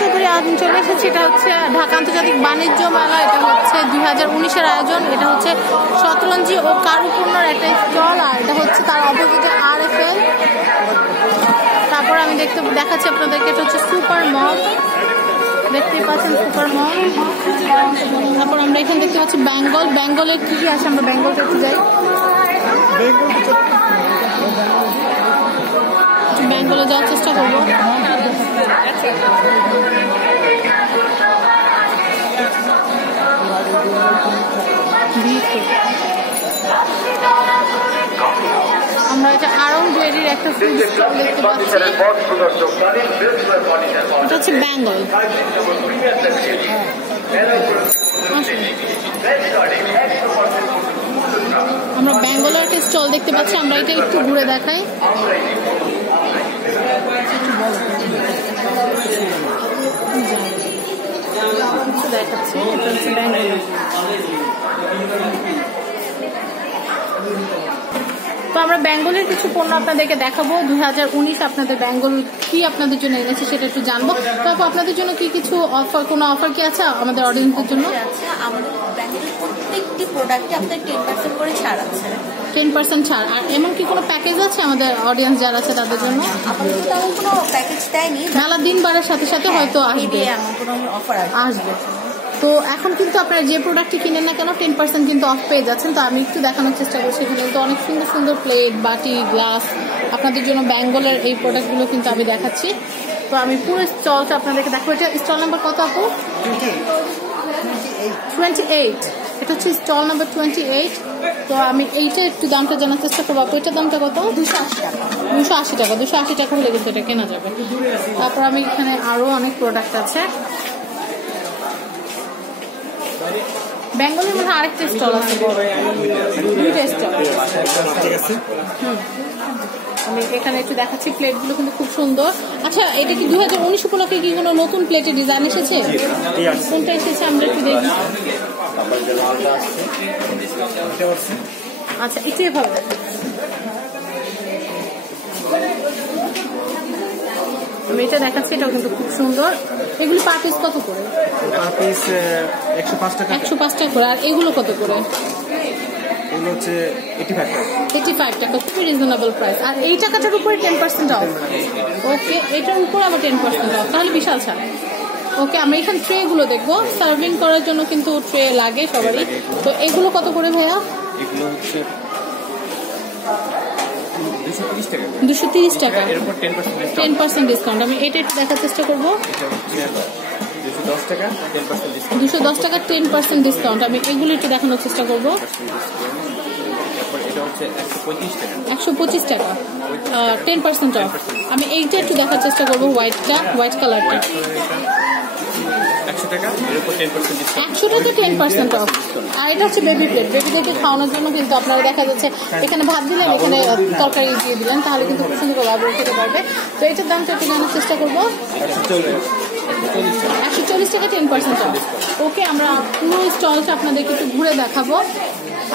চৌধুরী আমি চলে এসেছি। এটা হচ্ছে ঢাকা আন্তর্জাতিক বাণিজ্য মেলা। এটা হচ্ছে 2019-এর আয়োজন। এটা হচ্ছে শতরঞ্জি ও কারুপণ্যের একটা স্টল, আর এটা হচ্ছে তার অপোজিটে RFL। তারপর আমি দেখাচ্ছি আপনাদেরকে, এটা হচ্ছে সুপার মল, দেখতে পাচ্ছেন সুপার মল। তারপর আমরা এখানে দেখতে পাচ্ছি বেঙ্গলের কি কি আছে, আমরা বেঙ্গলটা একটু যাই। বেঙ্গলে যাওয়ার চেষ্টা করবো। আমরা এটা আরং ডেয়ারির একটা ফুড স্টল দেখতে পাচ্ছি। এটা হচ্ছে বেঙ্গল। আমরা বেঙ্গলের একটা স্টল দেখতে পাচ্ছি, আমরা এটা একটু ঘুরে দেখাই। দেখাচ্ছি এটা হচ্ছে বেঙ্গল। তো আমরা বেঙ্গলের কিছু পণ্য আপনাদেরকে দেখাবো। 2019 আপনাদের বেঙ্গল কি আপনাদের জন্য এনেছে সেটা একটু জানবো। তারপর আপনাদের জন্য কি কিছু অফার, কোনো অফার কি আছে আমাদের অডিয়েন্সের জন্য? আমাদের বেঙ্গলের প্রত্যেকটি প্রোডাক্টে আপনার 10% করে ছাড় আছে। 10% ছাড়। আর এমন কি কোনো প্যাকেজ আছে আমাদের অডিয়েন্স যারা আছে তাদের জন্য? আপাতত তেমন কোনো প্যাকেজ দেয়নি, মেলার দিন বাড়ার সাথে সাথে হয়তো আসবে, এমন কোনো অফার আসবে। তো এখন কিন্তু আপনারা যে প্রোডাক্টটি কিনেন না কেন 10% কিন্তু অফ পেয়ে যাচ্ছেন। তো আমি একটু দেখানোর চেষ্টা করছি। এখানে কিন্তু অনেক সুন্দর সুন্দর প্লেট, বাটি, গ্লাস আপনাদের জন্য বেঙ্গলের এই প্রোডাক্টগুলো কিন্তু আমি দেখাচ্ছি। তো আমি পুরো স্টলটা আপনাদেরকে দেখাবো। এটা স্টল নাম্বার কত আপু? 28। এটা হচ্ছে স্টল নাম্বার 28। তো আমি এইটা একটু দামটা জানার চেষ্টা করবো। আপু এটার দামটা কত? 280 টাকা। 280 টাকা। 280 টাকা হলে কিন্তু এটা কেনা যাবে। তারপর আমি এখানে আরো অনেক প্রোডাক্ট আছে। বেঙ্গলের মধ্যে আরেকটা স্টল আছে, দুইটা স্টল। আমি এখানে একটু দেখাচ্ছি, প্লেটগুলো কিন্তু খুব সুন্দর। আচ্ছা, এটা কি 2019 উপলক্ষে কি কোনো নতুন প্লেটের ডিজাইন এসেছে? কোনটা এসেছে আমরা একটু দেখি। আচ্ছা, এটাই ভালো। আমি এটা দেখাচ্ছি, এটাও কিন্তু খুব সুন্দর। এগুলো পার পিস কত করে? পার পিস 105 টাকা। 105 টাকা করে। আর এগুলো কত করে? এগুলো হচ্ছে 85 টাকা। খুবই রিজনেবল প্রাইস। আর এই টাকাটার উপরে 10% অফ। ওকে, এটার উপরে আবার 10% অফ, তাহলে বিশাল ছাড়। ওকে, আমরা এখানে ট্রে গুলো দেখবো। সার্ভিং করার জন্য কিন্তু ট্রে লাগে সবারই। তো এগুলো কত করে ভাইয়া? এগুলো হচ্ছে 230 টাকা। এর উপর 10% ডিসকাউন্ট। আমি এটা একটু দেখার চেষ্টা করবো। 210 টাকা 10% ডিসকাউন্ট। 210 টাকা 10% ডিসকাউন্ট। আমি এগুলো একটু দেখানোর চেষ্টা করবো। এটা হচ্ছে 125 টাকা। 125 টাকা 10% অফ। আমি এইটা একটু দেখার চেষ্টা করবো, হোয়াইট কালারটা। 100 টাকা, এর উপর 10% ডিসকাউন্ট। 100 টাকা 10% অফ। আর এটা হচ্ছে বেবি প্লেট। বেবিদেরকে খাওয়ানোর জন্য কিন্তু আপনারা দেখা যাচ্ছে এখানে ভাত দিলেন, এখানে তরকারি দিয়ে দিলেন, তাহলে কিন্তু খুব সুন্দর করে ব্যবহার খেতে পারবে। তো এটার দামটা একটু জানার চেষ্টা করবো। 140 টাকা 10% অফ। ওকে, আমরা পুরো স্টলটা আপনাদেরকে একটু ঘুরে দেখাবো।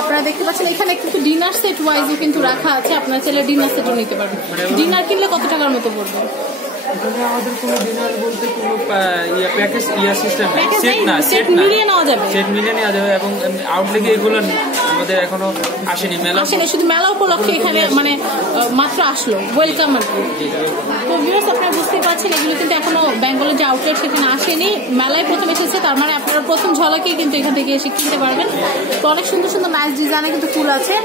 আপনারা দেখতে পাচ্ছেন এখানে কিন্তু ডিনার সেট ওয়াইজও কিন্তু রাখা আছে। আপনারা চাইলে ডিনার সেটও নিতে পারবেন। ডিনার কিনলে কত টাকার মতো পড়বে? এখানে আমাদের কোনো ডিনার বলতে কোনো প্যাকেজ সিস্টেম সেট মিলিয়ে নেওয়া যাবে। সেট মিলিয়ে নেওয়া যাবে। এবং আউটলেটে এগুলো আমাদের এখনো আসেনি, মেলা আসেনি, শুধু মেলা উপলক্ষে এখানে মানে মাত্র আসলো, ওয়েলকাম আর কি। তো ভিউয়ার্স, আপনারা বুঝতে পারছেন এগুলো কিন্তু এখনো বেঙ্গলের যে আউটলেট সেখানে আসেনি, মেলায় প্রথম এসেছে। তার মানে আপনারা প্রথম ঝলকেই কিন্তু এখান থেকে এসে কিনতে পারবেন। তো অনেক সুন্দর সুন্দর নাইস ডিজাইনে কিন্তু ফুল আছে।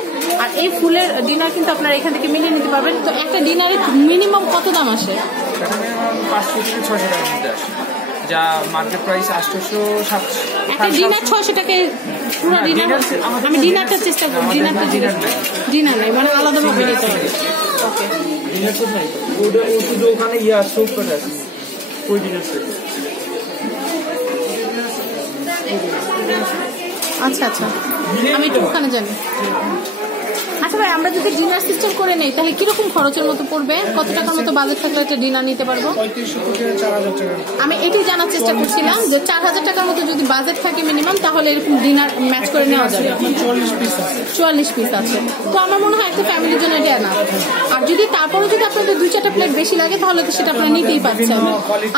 আর এই ফুলের ডিনার কিন্তু আপনারা এখান থেকে মিলিয়ে নিতে পারবেন। তো একটা ডিনারে মিনিমাম কত দাম আসে? এখানে 500 থেকে 600 টাকার মধ্যে আসে, যা মার্কেট প্রাইস 800-700। একটা ডিনার 600 টাকায় পুরো ডিনার। আমি ডিনারটা চেষ্টা করব। ডিনার নাই মানে আলাদাভাবে নিতে হবে। ওকে, ডিনার তো নাই, শুধু ওখানে স্যুপ করে আছে ওই ডিনার সেট। আচ্ছা আচ্ছা, আমি একটু ওখানে জানি। আচ্ছা ভাই, আমরা যদি ডিনার সিস্টেম করে নেই তাহলে কিরকম খরচের মতো পড়বে? কত টাকার মতো বাজেট থাকলে একটা ডিনার নিতে পারবো? 3500 থেকে 4000 টাকা। আমি এটাই জানার চেষ্টা করছিলাম যে 4000 টাকার মতো যদি বাজেট থাকে মিনিমাম, তাহলে এরকম ডিনার ম্যাচ করে নেওয়া যাবে। 44 পিস আছে। 44 পিস আছে, তো আমার মনে হয় একটা ফ্যামিলির জন্য এটা না। আর যদি তারপরে যদি আপনাদের 2-4টা প্লেট বেশি লাগে তাহলে তো সেটা আপনারা নিতেই পারছেন।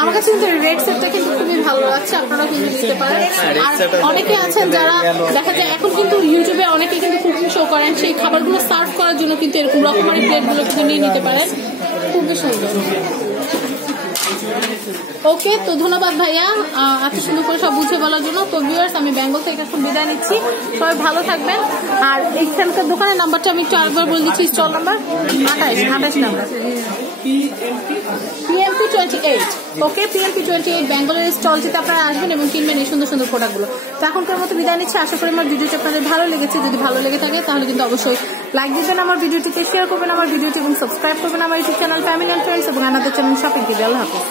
আমার কাছে কিন্তু রেড সেটটা কিন্তু খুবই ভালো লাগছে, আপনারা কিন্তু নিতে পারেন। আর অনেকে আছেন যারা দেখা যায় এখন কিন্তু ইউটিউবে অনেকে কিন্তু কুকিং শো করেন, সেই খাবারগুলো সার্ভ করার জন্য কিন্তু এরকম রকমারি প্লেটগুলো কিন্তু নিয়ে নিতে পারেন, খুবই সুন্দর। ওকে, তো ধন্যবাদ ভাইয়া এত সুন্দর করে সব বুঝে বলার জন্য। তো ভিউয়ার্স, আমি বেঙ্গল থেকে এখন বিদায় নিচ্ছি, সবাই ভালো থাকবেন। আর এইখানকার দোকানের নাম্বারটা আমি একটু আরেকবার বলে দিচ্ছি, স্টল নাম্বার 28 নাম্বার PMP 28। ওকে, PMP 28 বেঙ্গলের স্টলটিতে আপনারা আসবেন এবং কিনবেন এই সুন্দর সুন্দর প্রোডাক্টগুলো। তো এখনকার মতো বিদায় নিচ্ছি, আশা করি আমার ভিডিওটি আপনাদের ভালো লেগেছে। যদি ভালো লেগে থাকে তাহলে কিন্তু অবশ্যই লাইক দিবেন আমার ভিডিওটিতে, শেয়ার করবেন আমার ভিডিওটি এবং সাবস্ক্রাইব করবেন আমার YouTube channel family and friends এবং আমাদের চ্যানেল শপিং টিভি। আল্লাহ হাফেজ।